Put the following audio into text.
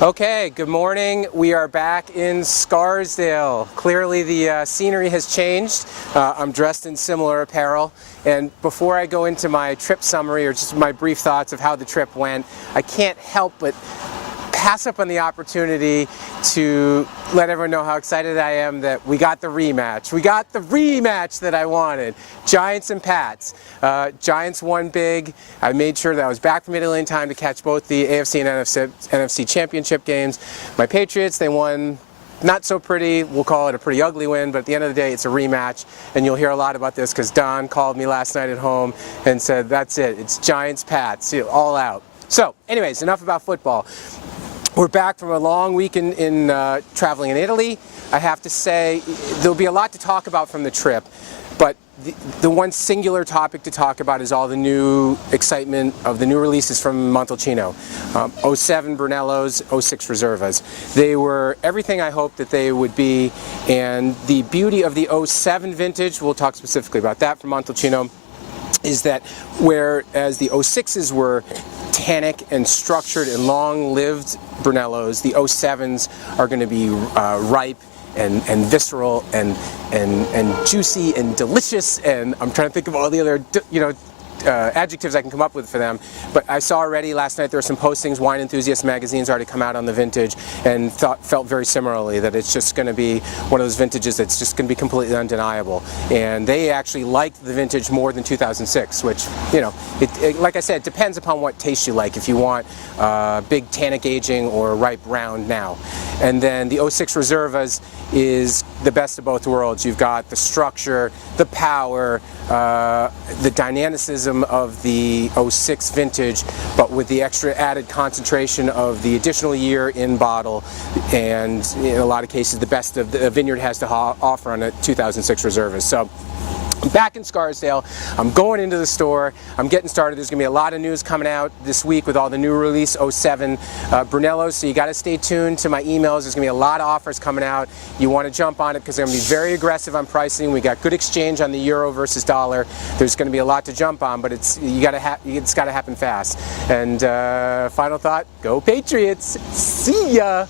Okay, good morning. We are back in Scarsdale. Clearly the scenery has changed. I'm dressed in similar apparel. And before I go into my trip summary or just my brief thoughts of how the trip went, I can't help but pass up on the opportunity to let everyone know how excited I am that we got the rematch. We got the rematch that I wanted. Giants and Pats. Giants won big. I made sure that I was back from Italy in time to catch both the AFC and NFC championship games. My Patriots, they won not so pretty, we'll call it a pretty ugly win, but at the end of the day it's a rematch, and you'll hear a lot about this because Don called me last night at home and said that's it, it's Giants Pats, all out. So anyways, enough about football. We're back from a long week in traveling in Italy. I have to say there'll be a lot to talk about from the trip, but the one singular topic to talk about is all the new excitement of the new releases from Montalcino. 07 Brunellos, 06 Reservas. They were everything I hoped that they would be, and the beauty of the 07 vintage, we'll talk specifically about that from Montalcino, is that whereas the 06s were tannic and structured and long-lived Brunellos, the 07s are going to be ripe and visceral and juicy and delicious, and I'm trying to think of all the other adjectives I can come up with for them. But I saw already last night there were some postings. Wine Enthusiast magazine's already come out on the vintage and felt very similarly that it's just going to be one of those vintages that's just going to be completely undeniable. And they actually liked the vintage more than 2006, which, like I said, it depends upon what taste you like. If you want big tannic aging or ripe round now. And then the 06 Reservas is the best of both worlds. You've got the structure, the power, the dynamicism of the 06 vintage, but with the extra added concentration of the additional year in bottle, and in a lot of cases the best of the vineyard has to offer on a 2006 Reservas. So I'm back in Scarsdale. I'm going into the store. I'm getting started. There's going to be a lot of news coming out this week with all the new release 07 Brunellos, so you got to stay tuned to my emails. There's going to be a lot of offers coming out. You want to jump on it because they're going to be very aggressive on pricing. We got good exchange on the euro versus dollar. There's going to be a lot to jump on, but it's got to happen fast. And final thought, go Patriots. See ya.